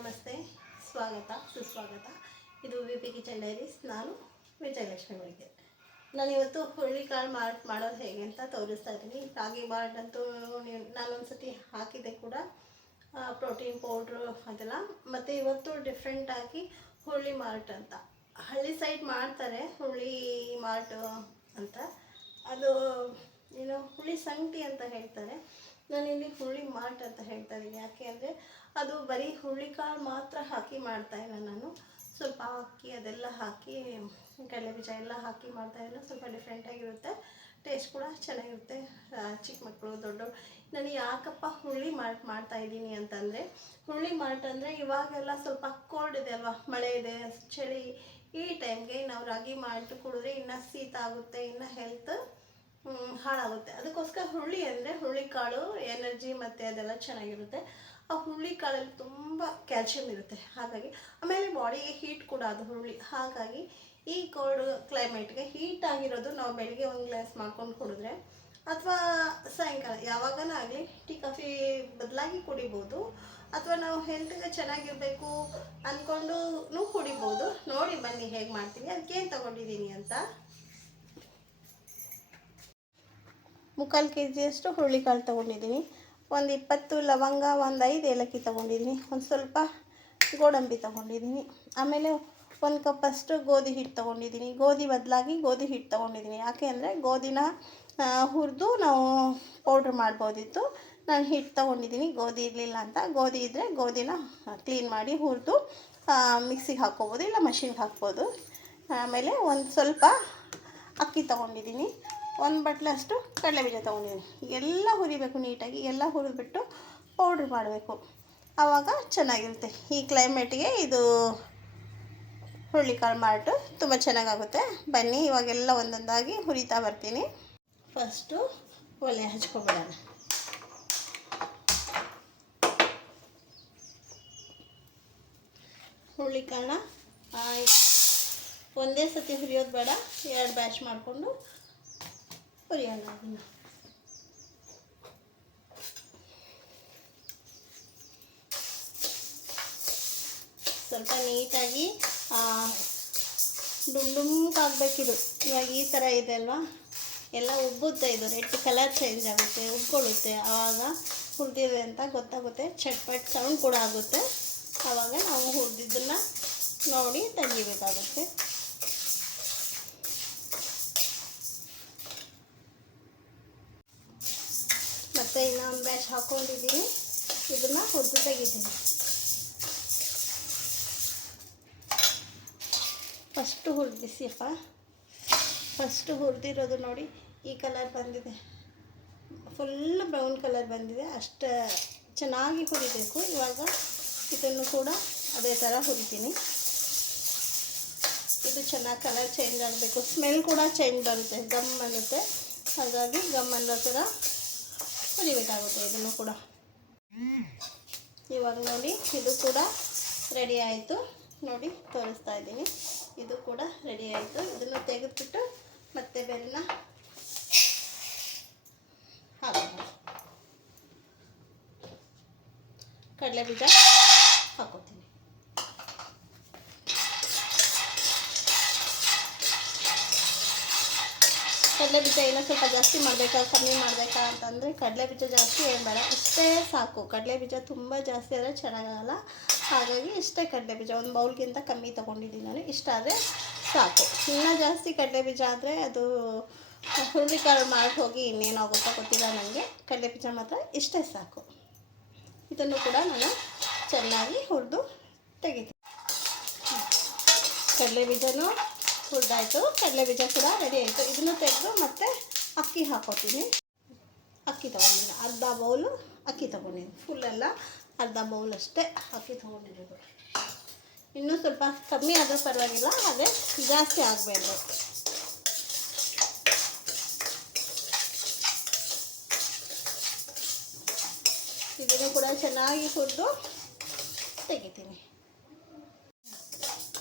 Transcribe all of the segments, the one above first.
ನಮಸ್ತೆ, ಸ್ವಾಗತ ಸುಸ್ವಾಗತ. ಇದು ವಿ.ಪಿ. Kitchen diaries. ನಾನು ವಿಜಯಲಕ್ಷ್ಮಿ ಒಳಗೆ. ನಾನಿವತ್ತು ಹುರುಳಿಕಾಳು ಮಾಡೋದು ಹೇಗೆ ಅಂತ ತೋರಿಸ್ತಾ ಇದ್ದೀನಿ. ರಾಗಿ ಮಾಲ್ಟ್ ಅಂತೂ ನಾನೊಂದ್ಸತಿ ಹಾಕಿದೆ ಕೂಡ, ಪ್ರೋಟೀನ್ ಪೌಡ್ರು ಅದೆಲ್ಲ. ಮತ್ತು ಇವತ್ತು ಡಿಫ್ರೆಂಟಾಗಿ ಹುರುಳಿ ಮಾಲ್ಟ್ ಅಂತ ಹಳ್ಳಿ ಸೈಡ್ ಮಾಡ್ತಾರೆ. ಹುರುಳಿ ಮಾಲ್ಟ್ ಅಂತ ಅದು ಹುಳಿ ಸಂಗಟಿ ಅಂತ ಹೇಳ್ತಾರೆ. ನಾನಿಲ್ಲಿ ಹುರುಳಿ ಮಾಲ್ಟ್ ಅಂತ ಹೇಳ್ತಾ ಇದ್ದೀನಿ. ಯಾಕೆ ಅಂದರೆ ಅದು ಬರೀ ಹುರುಳಿಕಾಳು ಮಾತ್ರ ಹಾಕಿ ಮಾಡ್ತಾಯಿಲ್ಲ ನಾನು. ಸ್ವಲ್ಪ ಅಕ್ಕಿ ಅದೆಲ್ಲ ಹಾಕಿ, ಕಡಲೆಬೀಜ ಎಲ್ಲ ಹಾಕಿ ಮಾಡ್ತಾಯಿಲ್ಲ. ಸ್ವಲ್ಪ ಡಿಫ್ರೆಂಟಾಗಿರುತ್ತೆ, ಟೇಸ್ಟ್ ಕೂಡ ಚೆನ್ನಾಗಿರುತ್ತೆ. ಚಿಕ್ಕ ಮಕ್ಕಳು ದೊಡ್ಡವರು. ನಾನು ಯಾಕಪ್ಪ ಹುರುಳಿ ಮಾಲ್ಟ್ ಮಾಡ್ತಾಯಿದ್ದೀನಿ ಅಂತಂದರೆ, ಹುರುಳಿ ಮಾಲ್ಟ್ ಅಂದರೆ ಇವಾಗೆಲ್ಲ ಸ್ವಲ್ಪ ಕೋಲ್ಡ್ ಇದೆ ಅಲ್ವಾ, ಮಳೆ ಇದೆ, ಚಳಿ, ಈ ಟೈಮ್ಗೆ ನಾವು ರಾಗಿ ಮಾಲ್ಟ್ ಕುಡಿದ್ರೆ ಇನ್ನೂ ಶೀತ ಆಗುತ್ತೆ, ಇನ್ನೂ ಹೆಲ್ತ್ ಹಾಳಾಗುತ್ತೆ. ಅದಕ್ಕೋಸ್ಕರ ಹುರುಳಿ ಅಂದರೆ ಹುರುಳಿಕಾಳು ಎನರ್ಜಿ ಮತ್ತು ಅದೆಲ್ಲ ಚೆನ್ನಾಗಿರುತ್ತೆ. ಆ ಹುರುಳಿಕಾಳಲ್ಲಿ ತುಂಬ ಕ್ಯಾಲ್ಶಿಯಂ ಇರುತ್ತೆ. ಹಾಗಾಗಿ ಆಮೇಲೆ ಬಾಡಿಗೆ ಹೀಟ್ ಕೂಡ ಅದು ಹುರುಳಿ. ಹಾಗಾಗಿ ಈ ಕೋಲ್ಡ್ ಕ್ಲೈಮೇಟ್ಗೆ ಹೀಟ್ ಆಗಿರೋದು ನಾವು ಬೆಳಿಗ್ಗೆ ಒಂದು ಗ್ಲಾಸ್ ಮಾಡ್ಕೊಂಡು ಕುಡಿದ್ರೆ, ಅಥವಾ ಸಾಯಂಕಾಲ ಯಾವಾಗನ ಆಗಲಿ ಟೀ ಕಾಫಿ ಬದಲಾಗಿ ಕುಡಿಬೋದು. ಅಥವಾ ನಾವು ಹೆಲ್ತ್ಗೆ ಚೆನ್ನಾಗಿರಬೇಕು ಅಂದ್ಕೊಂಡು ಕುಡಿಬೋದು. ನೋಡಿ ಬನ್ನಿ ಹೇಗೆ ಮಾಡ್ತೀನಿ. ಅದಕ್ಕೇನು ತೊಗೊಂಡಿದ್ದೀನಿ ಅಂತ. 3/4 kg ಹುರುಳಿಕಾಳು ತೊಗೊಂಡಿದ್ದೀನಿ. ಒಂದು 20 ಲವಂಗ, ಒಂದು 5 ಏಲಕ್ಕಿ ತೊಗೊಂಡಿದ್ದೀನಿ. ಒಂದು ಸ್ವಲ್ಪ ಗೋಡಂಬಿ ತೊಗೊಂಡಿದ್ದೀನಿ. ಆಮೇಲೆ 1 ಕಪ್ಪಷ್ಟು ಗೋಧಿ ಹಿಟ್ಟು ತೊಗೊಂಡಿದ್ದೀನಿ. ಗೋಧಿ ಬದಲಾಗಿ ಗೋಧಿ ಹಿಟ್ಟು ತೊಗೊಂಡಿದ್ದೀನಿ. ಯಾಕೆ ಅಂದರೆ ಗೋಧಿನ ಹುರಿದು ನಾವು ಪೌಡ್ರ್ ಮಾಡ್ಬೋದಿತ್ತು. ನಾನು ಹಿಟ್ಟು ತೊಗೊಂಡಿದ್ದೀನಿ, ಗೋಧಿ ಇರಲಿಲ್ಲ ಅಂತ. ಗೋಧಿ ಇದ್ದರೆ ಗೋಧಿನ ಕ್ಲೀನ್ ಮಾಡಿ ಹುರಿದು ಮಿಕ್ಸಿಗೆ ಹಾಕ್ಕೋಬೋದು, ಇಲ್ಲ ಮಷಿನ್ಗೆ ಹಾಕ್ಬೋದು. ಆಮೇಲೆ ಒಂದು ಸ್ವಲ್ಪ ಅಕ್ಕಿ ತೊಗೊಂಡಿದ್ದೀನಿ. 1 ಬಟ್ಲಷ್ಟು ಕಡಲೆಬೀಜ ತೊಗೊಂಡಿದ್ದೀನಿ. ಎಲ್ಲ ಹುರಿಬೇಕು ನೀಟಾಗಿ. ಎಲ್ಲ ಹುರಿದ್ಬಿಟ್ಟು ಪೌಡ್ರ್ ಮಾಡಬೇಕು, ಆವಾಗ ಚೆನ್ನಾಗಿರುತ್ತೆ. ಈ ಕ್ಲೈಮೇಟಿಗೆ ಇದು ಹುರುಳಿಕಾಳು ಮಾಲ್ಟು ತುಂಬ ಚೆನ್ನಾಗಾಗುತ್ತೆ. ಬನ್ನಿ ಇವಾಗೆಲ್ಲ ಒಂದೊಂದಾಗಿ ಹುರಿತಾ ಬರ್ತೀನಿ. ಫಸ್ಟು ಒಲೆ ಹಚ್ಕೊಬಿಡೋಣ. ಹುರುಳಿಕಾಳನ್ನ ಒಂದೇ ಸತಿ ಹುರಿಯೋದು ಬೇಡ, 2 ಬ್ಯಾಚ್ ಮಾಡಿಕೊಂಡು ಹುರಿಯೋಣ. ಅದನ್ನು ಸ್ವಲ್ಪ ನೀಟಾಗಿ ಡುಮ್ಕಾಗಬೇಕಿದು. ಇವಾಗ ಈ ಥರ ಇದೆ ಅಲ್ವಾ, ಎಲ್ಲ ಉಬ್ಬುತ್ತೆ. ಇದು ರೆಡ್ ಕಲರ್ ಚೇಂಜ್ ಆಗುತ್ತೆ, ಉಬ್ಕೊಳ್ಳುತ್ತೆ. ಆವಾಗ ಹುರಿದಿದೆ ಅಂತ ಗೊತ್ತಾಗುತ್ತೆ. ಚಟ್ಪಟ್ ಸೌಂಡ್ ಕೂಡ ಆಗುತ್ತೆ. ಆವಾಗ ನಾವು ಹುರಿದಿದ್ದನ್ನು ನೋಡಿ ತೆಗಿಬೇಕಾಗುತ್ತೆ. ಮತ್ತು ಇನ್ನೊಂದು ಬ್ಯಾಚ್ ಹಾಕ್ಕೊಂಡಿದ್ದೀನಿ, ಇದನ್ನು ಹುರಿದು ತೆಗಿತೀನಿ. ಫಸ್ಟು ಹುರಿದಿಸಿಯಪ್ಪ. ಫಸ್ಟು ಹುರಿದಿರೋದು ನೋಡಿ ಈ ಕಲರ್ ಬಂದಿದೆ, ಫುಲ್ ಬ್ರೌನ್ ಕಲರ್ ಬಂದಿದೆ. ಅಷ್ಟು ಚೆನ್ನಾಗಿ ಹುರಿಬೇಕು. ಇವಾಗ ಇದನ್ನು ಕೂಡ ಅದೇ ಥರ ಹುರಿತೀನಿ. ಇದು ಚೆನ್ನಾಗಿ ಕಲರ್ ಚೇಂಜ್ ಆಗಬೇಕು, ಸ್ಮೆಲ್ ಕೂಡ ಚೇಂಜ್ ಬರುತ್ತೆ, ಗಮ್ ಅನ್ನುತ್ತೆ. ಹಾಗಾಗಿ ಗಮ್ ಅನ್ನೋ ಥರ ಹುರಿಬೇಕಾಗುತ್ತೆ. ಇದನ್ನು ಕೂಡ ಇವಾಗ ನೋಡಿ ಇದು ಕೂಡ ರೆಡಿ ಆಯಿತು. ನೋಡಿ ತೋರಿಸ್ತಾ ಇದ್ದೀನಿ, ಇದು ಕೂಡ ರೆಡಿ ಆಯಿತು. ಇದನ್ನು ತೆಗೆದುಬಿಟ್ಟು ಮತ್ತೆ ಬೆಲ್ಲ ಹಾಕೋಣ. ಕಡಲೆಬೀಜ ಹಾಕೋತೀನಿ. ಕಡಲೆಬೀಜ ಏನೋ ಸ್ವಲ್ಪ ಜಾಸ್ತಿ ಮಾಡಬೇಕಾ ಕಮ್ಮಿ ಮಾಡಬೇಕಾ ಅಂತಂದರೆ, ಕಡಲೆಬೀಜ ಜಾಸ್ತಿ ಏನು ಬೇಡ, ಇಷ್ಟೇ ಸಾಕು. ಕಡಲೆಬೀಜ ತುಂಬ ಜಾಸ್ತಿ ಆದರೆ ಚೆನ್ನಾಗಲ್ಲ. ಹಾಗಾಗಿ ಇಷ್ಟೇ ಕಡಲೆಬೀಜ, ಒಂದು ಬೌಲ್ಗಿಂತ ಕಮ್ಮಿ ತೊಗೊಂಡಿದ್ದೀನಿ ನಾನು. ಇಷ್ಟ ಆದರೆ ಸಾಕು. ಇನ್ನೂ ಜಾಸ್ತಿ ಕಡಲೆಬೀಜ ಆದರೆ ಅದು ಹುರುಳಿಕಾಳು ಮಾಡಿ ಹೋಗಿ ಇನ್ನೇನಾಗುತ್ತೋ ಗೊತ್ತಿಲ್ಲ ನನಗೆ. ಕಡಲೆಬೀಜ ಮಾತ್ರ ಇಷ್ಟೇ ಸಾಕು. ಇದನ್ನು ಕೂಡ ನಾನು ಚೆನ್ನಾಗಿ ಹುರಿದು ತೆಗಿತೀನಿ. ಕಡಲೆಬೀಜನೂ ಹುರಿದಾಯಿತು, ಕಡಲೆಬೀಜ ಕೂಡ ರೆಡಿ ಆಯಿತು. ಇದನ್ನು ತೆಗೆದು ಮತ್ತೆ ಅಕ್ಕಿ ಹಾಕೋತೀನಿ. ಅಕ್ಕಿ ತೊಗೊಂಡಿದ್ದೀನಿ, ಅರ್ಧ ಬೌಲು ಅಕ್ಕಿ ತೊಗೊಂಡಿದ್ದೀನಿ. ಫುಲ್ಲೆಲ್ಲ ಅರ್ಧ ಬೌಲ್ ಅಷ್ಟೇ ಅಕ್ಕಿ ತೊಗೊಂಡಿರೋದು. ಇನ್ನೂ ಸ್ವಲ್ಪ ಕಮ್ಮಿ ಆದರೂ ಪರವಾಗಿಲ್ಲ, ಅದೇ ಜಾಸ್ತಿ ಆಗಬೇಕು. ಇದನ್ನು ಕೂಡ ಚೆನ್ನಾಗಿ ಹುರಿದು ತೆಗಿತೀನಿ.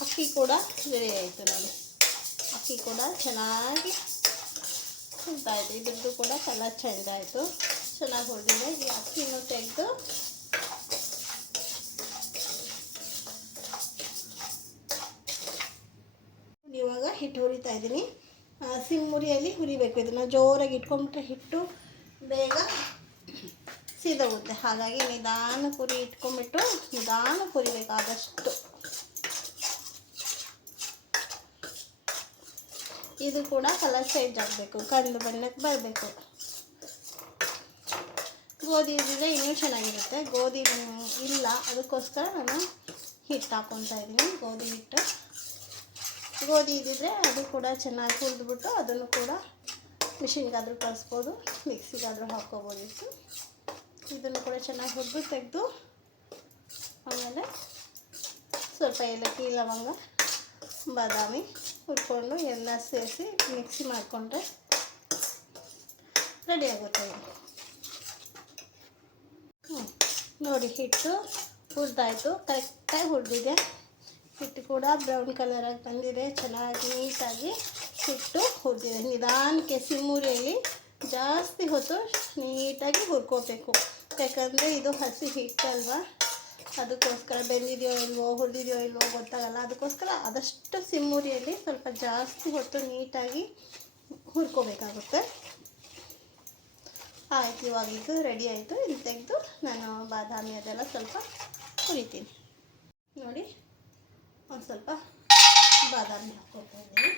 ಅಕ್ಕಿ ಕೂಡ ರೆಡಿ ಆಯಿತು ನೋಡಿ. ಅಕ್ಕಿ ಕೂಡ ಚೆನ್ನಾಗಿ ಹುರಿದಾಯಿತು. ಇದ್ರದ್ದು ಕೂಡ ಕಲರ್ ಚೇಂಜ್ ಆಯಿತು, ಚೆನ್ನಾಗಿ ಹುರಿದಿದೆ. ಈ ಅಕ್ಕಿನೂ ತೆಗೆದು ಹಿಟ್ಟು ಹುರಿತಾ ಇದ್ದೀನಿ. ಸಿಮ್ ಉರಿಯಲ್ಲಿ ಹುರಿಬೇಕು. ಇದನ್ನು ಜೋರಾಗಿ ಇಟ್ಕೊಂಡ್ಬಿಟ್ರೆ ಹಿಟ್ಟು ಬೇಗ ಸೀದೋಗುತ್ತೆ. ಹಾಗಾಗಿ ನಿಧಾನಕ್ಕೆ ಹುರಿ ಇಟ್ಕೊಂಡ್ಬಿಟ್ಟು ನಿಧಾನಕ್ಕೆ ಹುರಿಬೇಕು. ಆದಷ್ಟು ಇದು ಕೂಡ ಕಲರ್ ಚೇಂಜ್ ಆಗಬೇಕು, ಕಂದು ಬಣ್ಣಕ್ಕೆ ಬರಬೇಕು. ಗೋಧಿ ಇದ್ದಿದ್ರೆ ಇನ್ನೂ ಚೆನ್ನಾಗಿರುತ್ತೆ. ಗೋಧಿ ಇಲ್ಲ, ಅದಕ್ಕೋಸ್ಕರ ನಾನು ಹಿಟ್ಟು ಹಾಕ್ಕೊತಾ ಇದ್ದೀನಿ. ಗೋಧಿ ಹಿಟ್ಟು. ಗೋಧಿ ಇದ್ದಿದ್ರೆ ಅದು ಕೂಡ ಚೆನ್ನಾಗಿ ಹುರಿದ್ಬಿಟ್ಟು ಅದನ್ನು ಕೂಡ ಮಿಷಿನ್ಗಾದರೂ ಕಳಿಸ್ಬೋದು, ಮಿಕ್ಸಿಗಾದರೂ ಹಾಕ್ಕೋಬೋದಿತ್ತು. ಇದನ್ನು ಕೂಡ ಚೆನ್ನಾಗಿ ಹುರಿದು ತೆಗೆದು ಆಮೇಲೆ ಸ್ವಲ್ಪ ಏಲಕ್ಕಿ, ಲವಂಗ, ಬಾದಾಮಿ ಹುರ್ಕೊಂಡು ಎಲ್ಲ ಸೇರಿಸಿ ಮಿಕ್ಸಿ ಮಾಡಿಕೊಂಡ್ರೆ ರೆಡಿ ಆಗುತ್ತೆ ಇದು. ನೋಡಿ, ಹಿಟ್ಟು ಹುರಿದಾಯಿತು, ಕರೆಕ್ಟಾಗಿ ಹುರಿದಿದೆ. ಹಿಟ್ಟು ಕೂಡ ಬ್ರೌನ್ ಕಲರಾಗಿ ಬಂದಿದೆ, ಚೆನ್ನಾಗಿ ನೀಟಾಗಿ ಹಿಟ್ಟು ಹುರಿದಿದೆ. ನಿಧಾನಕ್ಕೆ ಸಿಮ್ಮುರಿಯಲ್ಲಿ ಜಾಸ್ತಿ ಹೊತ್ತು ನೀಟಾಗಿ ಹುರ್ಕೋಬೇಕು. ಯಾಕಂದರೆ ಇದು ಹಸಿ ಹಿಟ್ಟಲ್ವ, ಅದಕ್ಕೋಸ್ಕರ ಬೆಂದಿದೆಯೋ ಇಲ್ವೋ ಹುರಿದಿದೆಯೋ ಇಲ್ವೋ ಗೊತ್ತಾಗಲ್ಲ. ಅದಕ್ಕೋಸ್ಕರ ಆದಷ್ಟು ಸಿಮ್ಮುರಿಯಲ್ಲಿ ಸ್ವಲ್ಪ ಜಾಸ್ತಿ ಹೊತ್ತು ನೀಟಾಗಿ ಹುರ್ಕೋಬೇಕಾಗುತ್ತೆ. ಆಯಿತು, ಇವಾಗ ಇದು ರೆಡಿ ಆಯಿತು. ಇದು ತೆಗೆದು ನಾನು ಬಾದಾಮಿ ಅದೆಲ್ಲ ಸ್ವಲ್ಪ ಹುರಿತೀನಿ. ನೋಡಿ, ಒಂದು ಸ್ವಲ್ಪ ಬಾದಾಮಿ ಹಾಕ್ಕೊತಾ ಇದ್ದೀನಿ.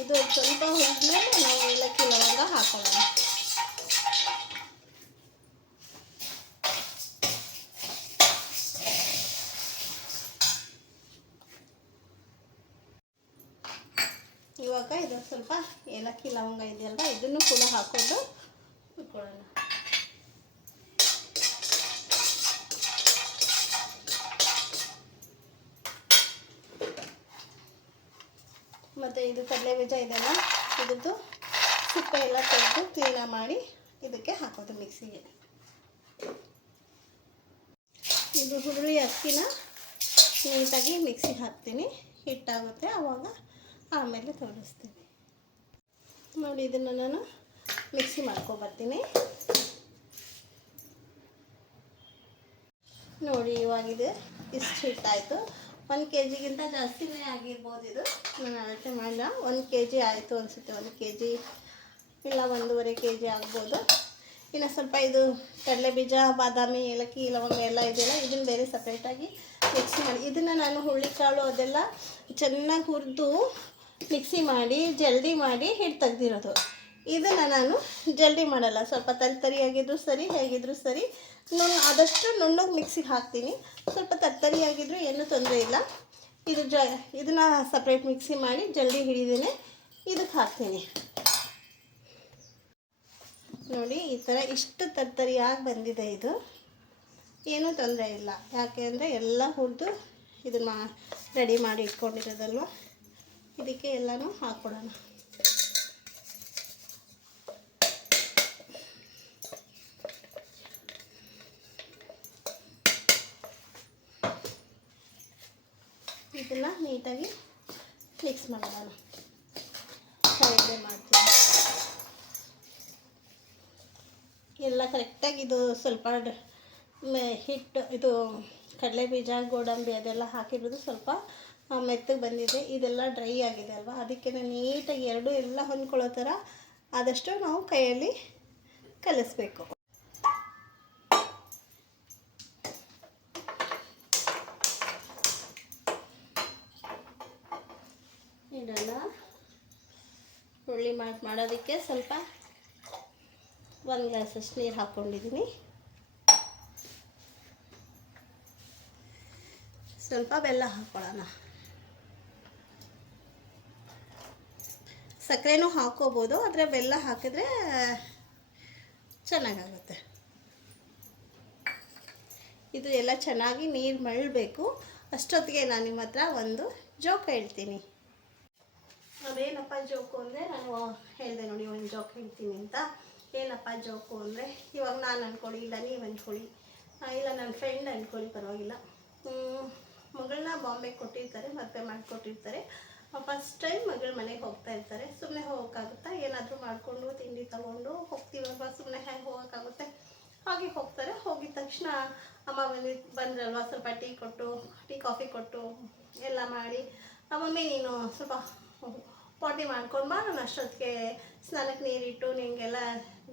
ಇದು ಸ್ವಲ್ಪ ಹುರಿದ್ಮೇಲೆ ನಾವು ಏಲಕ್ಕಿ, ಲವಂಗ ಹಾಕೊಳ್ಳೋಣ. ಇವಾಗ ಇದು ಸ್ವಲ್ಪ ಏಲಕ್ಕಿ, ಲವಂಗ ಇದೆಯಲ್ಲ, ಇದನ್ನು ಕೂಡ ಹಾಕ್ಕೊಂಡು ಹುರ್ಕೊಳ್ಳೋಣ. ಮತ್ತು ಇದು ಕಡಲೆ ಬೀಜ ಇದೆಲ್ಲ, ಇದ್ರದ್ದು ಸಿಪ್ಪೆ ಎಲ್ಲ ತೆಗೆದು ಕ್ಲೀನಾಗಿ ಮಾಡಿ ಇದಕ್ಕೆ ಹಾಕೋದು ಮಿಕ್ಸಿಗೆ. ಇದು ಹುರುಳಿ ಅಕ್ಕಿನ ನೀಟಾಗಿ ಮಿಕ್ಸಿಗೆ ಹಾಕ್ತೀನಿ, ಹಿಟ್ಟಾಗುತ್ತೆ. ಆವಾಗ ಆಮೇಲೆ ತೋರಿಸ್ತೀನಿ. ನೋಡಿ, ಇದನ್ನು ನಾನು ಮಿಕ್ಸಿ ಮಾಡ್ಕೊಬರ್ತೀನಿ. ನೋಡಿ, ಇವಾಗಿದೆ ಇಷ್ಟು ಹಿಟ್ಟಾಯಿತು. 1 kg ಜಾಸ್ತಿನೇ ಆಗಿರ್ಬೋದು. ಇದು ನಾನು ಅಳತೆ ಮಾಡಿಲ್ಲ. 1 kg ಆಯಿತು ಅನಿಸುತ್ತೆ. 1 kg ಇಲ್ಲ 1.5 kg ಆಗ್ಬೋದು. ಇನ್ನು ಸ್ವಲ್ಪ ಇದು ಕಡಲೆ ಬೀಜ, ಬಾದಾಮಿ, ಏಲಕ್ಕಿ, ಲವಂಗ ಎಲ್ಲ ಇದೆಯಲ್ಲ, ಇದನ್ನು ಬೇರೆ ಸಪ್ರೇಟಾಗಿ ಮಿಕ್ಸಿ ಮಾಡಿ, ಇದನ್ನು ನಾನು ಹುರುಳಿಕಾಳು ಅದೆಲ್ಲ ಚೆನ್ನಾಗಿ ಹುರಿದು ಮಿಕ್ಸಿ ಮಾಡಿ ಜಲ್ದಿ ಮಾಡಿ ಹಿಟ್ಟು ತೆಗ್ದಿರೋದು. ಇದನ್ನು ನಾನು ಜಲ್ದಿ ಮಾಡಲ್ಲ. ಸ್ವಲ್ಪ ತರಿಯಾಗಿದ್ದರೂ ಸರಿ, ಹೇಗಿದ್ದರೂ ಸರಿ, ಆದಷ್ಟು ನುಣ್ಣಗೆ ಮಿಕ್ಸಿಗೆ ಹಾಕ್ತೀನಿ. ಸ್ವಲ್ಪ ತರಿಯಾಗಿದ್ದರೂ ಏನೂ ತೊಂದರೆ ಇಲ್ಲ. ಇದನ್ನು ಸಪ್ರೇಟ್ ಮಿಕ್ಸಿ ಮಾಡಿ ಜಲ್ದಿ ಹಿಡಿದೇನೆ ಇದಕ್ಕೆ ಹಾಕ್ತೀನಿ. ನೋಡಿ, ಈ ಥರ ಇಷ್ಟು ತರಿಯಾಗಿ ಬಂದಿದೆ. ಇದು ಏನೂ ತೊಂದರೆ ಇಲ್ಲ. ಯಾಕೆ ಅಂದರೆ ಎಲ್ಲ ಹುರಿದು ಇದನ್ನು ರೆಡಿ ಮಾಡಿ ಇಟ್ಕೊಂಡಿರೋದಲ್ವ, ಇದಕ್ಕೆ ಎಲ್ಲನೂ ಹಾಕ್ಕೊಡೋಣ. ಇದನ್ನು ನೀಟಾಗಿ ಮಿಕ್ಸ್ ಮಾಡೋಣ. ಸೈಡ್ಗೆ ಮಾಡ್ತೀನಿ ಎಲ್ಲ ಕರೆಕ್ಟಾಗಿ. ಇದು ಸ್ವಲ್ಪ ಹಿಟ್ಟು, ಇದು ಕಡಲೆ ಬೀಜ, ಗೋಡಂಬಿ ಅದೆಲ್ಲ ಹಾಕಿರೋದು ಸ್ವಲ್ಪ ಮೆತ್ತಗೆ ಬಂದಿದೆ. ಇದೆಲ್ಲ ಡ್ರೈ ಆಗಿದೆ ಅಲ್ವಾ, ಅದಕ್ಕೆ ನೀಟಾಗಿ ಎರಡೂ ಎಲ್ಲ ಹೊಂದ್ಕೊಳ್ಳೋ ಥರ ಆದಷ್ಟು ನಾವು ಕೈಯಲ್ಲಿ ಕಲಿಸ್ಬೇಕು. ಇದನ್ನು ಹುರುಳಿ ಮಾಡೋದಕ್ಕೆ ಸ್ವಲ್ಪ 1 ಗ್ಲಾಸಷ್ಟು ನೀರು ಹಾಕ್ಕೊಂಡಿದ್ದೀನಿ. ಸ್ವಲ್ಪ ಬೆಲ್ಲ ಹಾಕ್ಕೊಳ್ಳೋಣ. ಸಕ್ಕರೆನೂ ಹಾಕ್ಕೋಬೋದು, ಆದರೆ ಬೆಲ್ಲ ಹಾಕಿದ್ರೆ ಚೆನ್ನಾಗಾಗುತ್ತೆ. ಇದು ಎಲ್ಲ ಚೆನ್ನಾಗಿ ನೀರು ಮಳ್ಳಬೇಕು. ಅಷ್ಟೊತ್ತಿಗೆ ನಾನು ನಿಮ್ಮ ಹತ್ರ ಒಂದು ಜೋಕ್ ಹೇಳ್ತೀನಿ. ಅದೇನಪ್ಪ ಜೋಕು ಅಂದರೆ, ನಾನು ಹೇಳಿದೆ ನೋಡಿ ಒಂದು ಜೋಕ್ ಹೇಳ್ತೀನಿ ಅಂತ. ಏನಪ್ಪ ಜೋಕು ಅಂದರೆ, ಇವಾಗ ನಾನು ಅಂದ್ಕೊಳ್ಳಿ, ಇಲ್ಲ ನೀವು ಅಂದ್ಕೊಳ್ಳಿ, ಇಲ್ಲ ನನ್ನ ಫ್ರೆಂಡ್ ಅಂದ್ಕೊಳ್ಳಿ, ಪರವಾಗಿಲ್ಲ. ಮಗಳನ್ನ ಬಾಂಬೆಗೆ ಕೊಟ್ಟಿರ್ತಾರೆ, ಮದುವೆ ಮಾಡಿಕೊಟ್ಟಿರ್ತಾರೆ. ಫಸ್ಟ್ ಟೈಮ್ ಮಗಳ ಮನೆಗೆ ಹೋಗ್ತಾ ಇರ್ತಾರೆ. ಸುಮ್ಮನೆ ಹೋಗೋಕ್ಕಾಗುತ್ತಾ? ಏನಾದರೂ ಮಾಡಿಕೊಂಡು ತಿಂಡಿ ತೊಗೊಂಡು ಹೋಗ್ತೀವಲ್ವ, ಸುಮ್ಮನೆ ಹೇಗೆ ಹೋಗೋಕ್ಕಾಗುತ್ತೆ? ಹಾಗೆ ಹೋಗ್ತಾರೆ. ಹೋಗಿದ ತಕ್ಷಣ ಅಮ್ಮ ಬಂದ್ರಲ್ವ, ಸ್ವಲ್ಪ ಟೀ ಕಾಫಿ ಕೊಟ್ಟು ಎಲ್ಲ ಮಾಡಿ, ಮಮ್ಮಿ ನೀನು ಸ್ವಲ್ಪ ಪಾಟಿ ಮಾಡ್ಕೊಂಡು ಬಾ, ನಾನು ಅಷ್ಟೊತ್ತಿಗೆ ಸ್ನಾನಕ್ಕೆ ನೀರಿಟ್ಟು ನಿನಗೆಲ್ಲ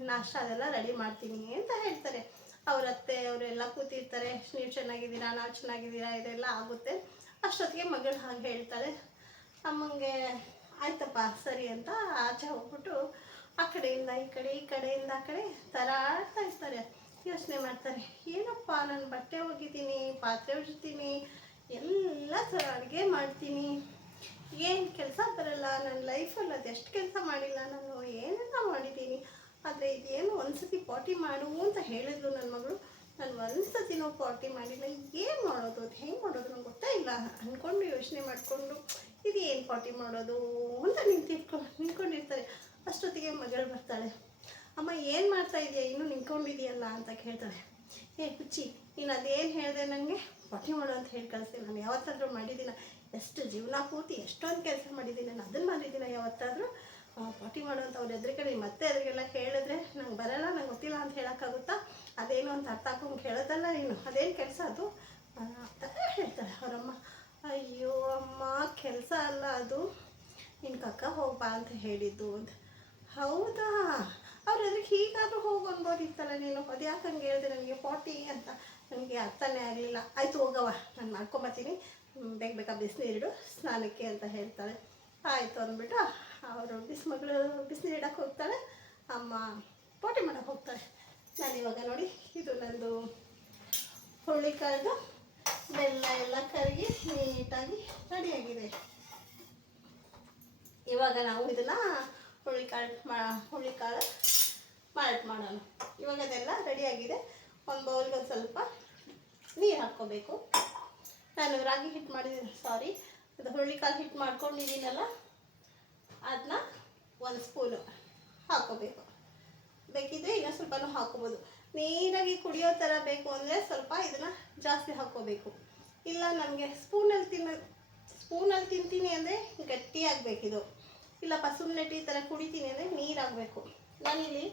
ನಾಷ್ಟ ಅದೆಲ್ಲ ರೆಡಿ ಮಾಡ್ತೀನಿ ಅಂತ ಹೇಳ್ತಾರೆ. ಅವ್ರ ಅತ್ತೆ ಅವರೆಲ್ಲ ಕೂತಿರ್ತಾರೆ, ನೀವು ಚೆನ್ನಾಗಿದ್ದೀರಾ, ನಾವು ಚೆನ್ನಾಗಿದ್ದೀರಾ, ಇದೆಲ್ಲ ಆಗುತ್ತೆ. ಅಷ್ಟೊತ್ತಿಗೆ ಮಗಳು ಹಾಗೆ ಹೇಳ್ತಾಳೆ. ಅಮ್ಮಂಗೆ ಆಯ್ತಪ್ಪ ಸರಿ ಅಂತ ಆಚೆ ಹೋಗ್ಬಿಟ್ಟು ಆ ಕಡೆಯಿಂದ ಈ ಕಡೆ, ಈ ಕಡೆಯಿಂದ ಆ ಕಡೆ ತರಾಡ್ತಾ ಇರ್ತಾರೆ. ಯೋಚನೆ ಮಾಡ್ತಾರೆ, ಏನಪ್ಪ ನಾನು ಬಟ್ಟೆ ಒಗಿತೀನಿ, ಪಾತ್ರೆ ಉಜ್ತೀನಿ, ಎಲ್ಲ ಥರ ಅಡುಗೆ ಮಾಡ್ತೀನಿ, ಏನು ಕೆಲಸ ಬರಲ್ಲ ನನ್ನ ಲೈಫಲ್ಲಿ, ಅದೆಷ್ಟು ಕೆಲಸ ಮಾಡಿಲ್ಲ ನಾನು, ಏನೆಲ್ಲ ಮಾಡಿದ್ದೀನಿ. ಆದರೆ ಇದೇನು ಒಂದ್ಸತಿ ಪಾಟಿ ಮಾಡು ಅಂತ ಹೇಳಿದ್ರು ನನ್ನ ಮಗಳು. ನಾನು ಒಂದ್ಸತಿನೂ ಪಾಟಿ ಮಾಡಿಲ್ಲ, ಏನು ಮಾಡೋದು, ಅದು ಹೆಂಗೆ ಮಾಡೋದು ನಂಗೆ ಗೊತ್ತೇ ಇಲ್ಲ ಅಂದ್ಕೊಂಡು ಯೋಚನೆ ಮಾಡಿಕೊಂಡು ಇದು ಏನು ಪಾಟಿ ಮಾಡೋದು ಅಂತ ನಿಂತ್ಕೊಂಡಿರ್ತಾರೆ. ಅಷ್ಟೊತ್ತಿಗೆ ಮಗಳು ಬರ್ತಾಳೆ. ಅಮ್ಮ ಏನು ಮಾಡ್ತಾ ಇದೆಯಾ, ಇನ್ನೂ ನಿಂತ್ಕೊಂಡಿದೆಯಲ್ಲ ಅಂತ ಕೇಳ್ತಾಳೆ. ಹುಚ್ಚಿ, ನೀನು ಅದೇನು ಹೇಳಿದೆ ನನಗೆ ಪಾಟಿ ಮಾಡು ಅಂತ ಹೇಳಿ ಕಳಿಸ್ತೀನಿ, ನಾನು ಯಾವತ್ತಾದರೂ ಮಾಡಿದ್ದೀನ, ಎಷ್ಟು ಜೀವನ ಪೂರ್ತಿ ಎಷ್ಟೊಂದು ಕೆಲಸ ಮಾಡಿದ್ದೀನಿ, ನಾನು ಅದನ್ನು ಮಾಡಿದ್ದೀನ ಯಾವತ್ತಾದರೂ ಪಾಟಿ ಮಾಡುವಂಥ ಅವ್ರ ಎದುರುಗಡೆ ಮತ್ತೆ ಅದ್ರಿಗೆಲ್ಲ ಹೇಳಿದ್ರೆ ನಂಗೆ ಬರಲ್ಲ, ನಂಗೆ ಗೊತ್ತಿಲ್ಲ ಅಂತ ಹೇಳೋಕ್ಕಾಗುತ್ತಾ, ಅದೇನು ಅಂತ ಅರ್ಥ ಹಾಕೊಂಡು ಹೇಳೋದಲ್ಲ ನೀನು, ಅದೇನು ಕೆಲಸ ಅದು ಅಂತ ಹೇಳ್ತಾಳೆ ಅವರಮ್ಮ. ಅಯ್ಯೋ ಅಮ್ಮ, ಕೆಲಸ ಅಲ್ಲ ಅದು, ನಿನ್ನ ಕಕ್ಕ ಹೋಗ್ಬಾ ಅಂತ ಹೇಳಿದ್ದು ಅಂತ. ಹೌದಾ, ಅವ್ರು ಅದಕ್ಕೆ ಹೀಗಾದರೂ ಹೋಗಿ ಅನ್ಬೋದಿತ್ತಲ್ಲ ನೀನು, ಅದು ಯಾಕೆ ಹಂಗೆ ಹೇಳಿದೆ ನನಗೆ ಪಾಟಿ ಅಂತ, ನನಗೆ ಅರ್ಥನೇ ಆಗಲಿಲ್ಲ. ಆಯಿತು ಹೋಗವ, ನಾನು ಮಾಡ್ಕೊಂಬತ್ತೀನಿ, ಬೇಗ ಬಿಸಿನೀರಿಡು ಸ್ನಾನಕ್ಕೆ ಅಂತ ಹೇಳ್ತಾಳೆ. ಆಯಿತು ಅಂದ್ಬಿಟ್ಟು ಅವರು ಬಿಸಿನೀರು ಇಡಕ್ಕೆ ಹೋಗ್ತಾಳೆ, ಅಮ್ಮ ಪಾಟಿ ಮಾಡೋಕ್ಕೆ ಹೋಗ್ತಾಳೆ. ನಾನಿವಾಗ ನೋಡಿ, ಇದು ನಂದು ಹುರುಳಿಕಾಳ್ದು ಬೆಲ್ಲ ಎಲ್ಲ ಕರಗಿ ನೀಟಾಗಿ ರೆಡಿಯಾಗಿದೆ. ಇವಾಗ ನಾವು ಇದನ್ನು ಹುರುಳಿಕಾಳು ಮಾಡೋಣ. ಇವಾಗ ಅದೆಲ್ಲ ರೆಡಿಯಾಗಿದೆ. ಒಂದು ಬೌಲ್ಗೆ ಒಂದು ಸ್ವಲ್ಪ ನೀರು ಹಾಕ್ಕೋಬೇಕು. ನಾನು ರಾಗಿ ಹಿಟ್ಟು ಅದು ಹುರುಳಿಕಾಳು ಹಿಟ್ಟು ಮಾಡ್ಕೊಂಡಿದ್ದೀನಲ್ಲ, ಅದನ್ನ ಒಂದು ಸ್ಪೂನು ಹಾಕ್ಕೋಬೇಕು. ಬೇಕಿದ್ರೆ ಇನ್ನೂ ಸ್ವಲ್ಪನೂ ಹಾಕ್ಕೋಬೋದು. ನೀರಾಗಿ ಕುಡಿಯೋ ಥರ ಬೇಕು ಅಂದರೆ ಸ್ವಲ್ಪ ಇದನ್ನು ಜಾಸ್ತಿ ಹಾಕ್ಕೋಬೇಕು. ಇಲ್ಲ ನನಗೆ ಸ್ಪೂನಲ್ಲಿ ತಿಂತೀನಿ ಅಂದರೆ ಗಟ್ಟಿಯಾಗಬೇಕಿದು, ಇಲ್ಲಪ್ಪ ಸುಮ್ಮನೆ ಟೀ ಥರ ಕುಡಿತೀನಿ ಅಂದರೆ ನೀರಾಗಬೇಕು. ನಾನಿಲ್ಲಿ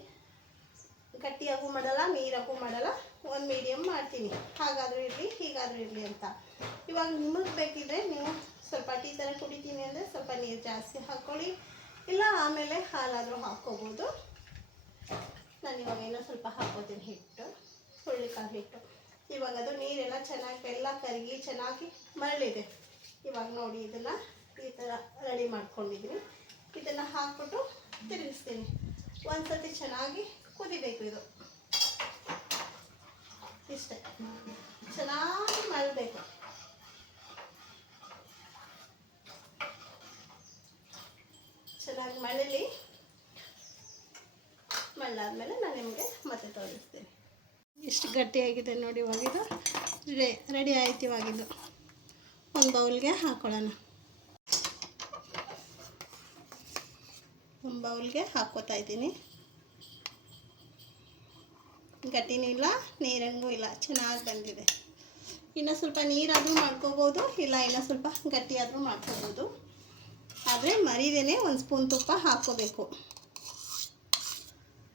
ಗಟ್ಟಿಯಾಗೂ ಮಾಡಲ್ಲ, ನೀರಾಗೂ ಮಾಡಲ್ಲ, ಒಂದು ಮೀಡಿಯಮ್ ಮಾಡ್ತೀನಿ. ಹಾಗಾದರೂ ಇರಲಿ, ಹೀಗಾದರೂ ಇರಲಿ ಅಂತ. ಇವಾಗ ನಿಮಗೆ ಬೇಕಿದ್ರೆ ನೀವು ಸ್ವಲ್ಪ ಟೀ ಥರ ಕುಡಿತೀನಿ ಅಂದರೆ ಸ್ವಲ್ಪ ನೀರು ಜಾಸ್ತಿ ಹಾಕ್ಕೊಳ್ಳಿ, ಇಲ್ಲ ಆಮೇಲೆ ಹಾಲಾದರೂ ಹಾಕ್ಕೋಬೋದು. ನಾನು ಇವಾಗ ಇನ್ನೂ ಸ್ವಲ್ಪ ಹಾಕ್ಕೋತೀನಿ ಹಿಟ್ಟು, ಹುರುಳಿಕಾಳು ಹಿಟ್ಟು. ಇವಾಗ ಅದು ನೀರೆಲ್ಲ ಚೆನ್ನಾಗಿ ಬೆಲ್ಲ ಕರಗಿ ಚೆನ್ನಾಗಿ ಮರಳಿದೆ. ಇವಾಗ ನೋಡಿ, ಇದನ್ನು ಈ ಥರ ರೆಡಿ ಮಾಡ್ಕೊಂಡಿದ್ದೀನಿ. ಇದನ್ನು ಹಾಕ್ಬಿಟ್ಟು ತಿರುಗಿಸ್ತೀನಿ. ಒಂದು ಸರ್ತಿ ಚೆನ್ನಾಗಿ ಕುದಿಬೇಕು. ಇದು ಇಷ್ಟೇ, ಚೆನ್ನಾಗಿ ಮರಳಬೇಕು. ಚೆನ್ನಾಗಿ ಮಳ್ಳಾದ್ಮೇಲೆ ನಾನು ನಿಮಗೆ ಮತ್ತೆ ತೋರಿಸ್ತೀನಿ. ಇಷ್ಟು ಗಟ್ಟಿಯಾಗಿದೆ ನೋಡಿ. ಇವಾಗಿದು ರೆಡಿ ಆಯ್ತು. ಇವಾಗಿದ್ದು ಒಂದು ಬೌಲ್ಗೆ ಹಾಕ್ಕೊಳ್ಳೋಣ. ಒಂದು ಬೌಲ್ಗೆ ಹಾಕ್ಕೋತಾ ಇದ್ದೀನಿ. ಗಟ್ಟಿನೂ ಇಲ್ಲ, ನೀರಂಗೂ ಇಲ್ಲ, ಚೆನ್ನಾಗಿ ಬಂದಿದೆ. ಇನ್ನೂ ಸ್ವಲ್ಪ ನೀರಾದರೂ ಮಾಡ್ಕೋಬೋದು, ಇಲ್ಲ ಇನ್ನೂ ಸ್ವಲ್ಪ ಗಟ್ಟಿಯಾದರೂ ಮಾಡ್ಕೋಬೋದು. ಆದರೆ ಮರಿದೇನೆ ಒಂದು ಸ್ಪೂನ್ ತುಪ್ಪ ಹಾಕ್ಕೋಬೇಕು.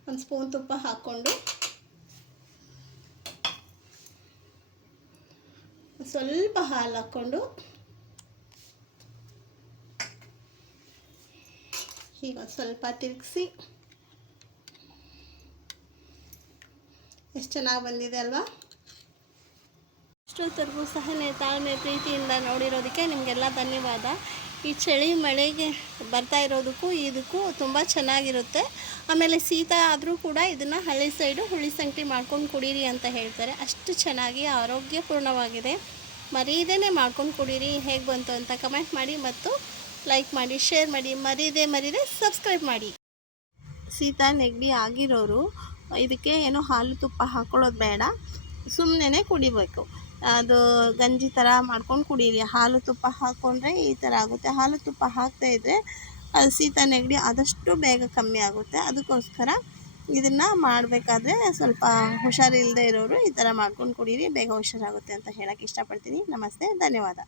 ಒಂದು ಸ್ಪೂನ್ ತುಪ್ಪ ಹಾಕ್ಕೊಂಡು ಸ್ವಲ್ಪ ಹಾಲು ಹಾಕ್ಕೊಂಡು ಈಗ ಸ್ವಲ್ಪ ತಿರುಗಿಸಿ. ಎಷ್ಟು ಚೆನ್ನಾಗಿ ಬಂದಿದೆ ಅಲ್ವಾ? ಇಷ್ಟೊತ್ತರೆಗೂ ಸಹನೆ, ತಾಳ್ಮೆ, ಪ್ರೀತಿಯಿಂದ ನೋಡಿರೋದಕ್ಕೆ ನಿಮಗೆಲ್ಲ ಧನ್ಯವಾದ. ಈ ಚಳಿ ಮಳೆಗೆ ಬರ್ತಾ ಇರೋದಕ್ಕೂ ಇದಕ್ಕೂ ತುಂಬ ಚೆನ್ನಾಗಿರುತ್ತೆ. ಆಮೇಲೆ ಶೀತ ಆದರೂ ಕೂಡ ಇದನ್ನು ಹಳ್ಳಿ ಸೈಡು ಹುಳಿ ಸಂಗಟಿ ಮಾಡ್ಕೊಂಡು ಕುಡೀರಿ ಅಂತ ಹೇಳ್ತಾರೆ. ಅಷ್ಟು ಚೆನ್ನಾಗಿ ಆರೋಗ್ಯಪೂರ್ಣವಾಗಿದೆ. ಮರೀದೇ ಮಾಡ್ಕೊಂಡು ಕುಡೀರಿ. ಹೇಗೆ ಬಂತು ಅಂತ ಕಮೆಂಟ್ ಮಾಡಿ ಮತ್ತು ಲೈಕ್ ಮಾಡಿ, ಶೇರ್ ಮಾಡಿ, ಮರೀದೆ ಸಬ್ಸ್ಕ್ರೈಬ್ ಮಾಡಿ. ಶೀತ ನೆಗಡಿ ಆಗಿರೋರು ಇದಕ್ಕೆ ಏನೋ ಹಾಲು ತುಪ್ಪ ಹಾಕ್ಕೊಳ್ಳೋದು ಬೇಡ, ಸುಮ್ಮನೆ ಕುಡಿಬೇಕು. ಅದು ಗಂಜಿ ಥರ ಮಾಡ್ಕೊಂಡು ಕುಡೀರಿ. ಹಾಲು ತುಪ್ಪ ಹಾಕ್ಕೊಂಡ್ರೆ ಈ ಥರ ಆಗುತ್ತೆ. ಹಾಲು ತುಪ್ಪ ಹಾಕ್ತಾಯಿದ್ರೆ ಅದು ಶೀತ ನೆಗಡಿ ಆದಷ್ಟು ಬೇಗ ಕಮ್ಮಿ ಆಗುತ್ತೆ. ಅದಕ್ಕೋಸ್ಕರ ಇದನ್ನು ಮಾಡಬೇಕಾದ್ರೆ ಸ್ವಲ್ಪ ಹುಷಾರಿಲ್ಲದೆ ಇರೋರು ಈ ಥರ ಮಾಡ್ಕೊಂಡು ಕುಡೀರಿ, ಬೇಗ ಹುಷಾರಾಗುತ್ತೆ ಅಂತ ಹೇಳೋಕ್ಕೆ ಇಷ್ಟಪಡ್ತೀನಿ. ನಮಸ್ತೆ, ಧನ್ಯವಾದ.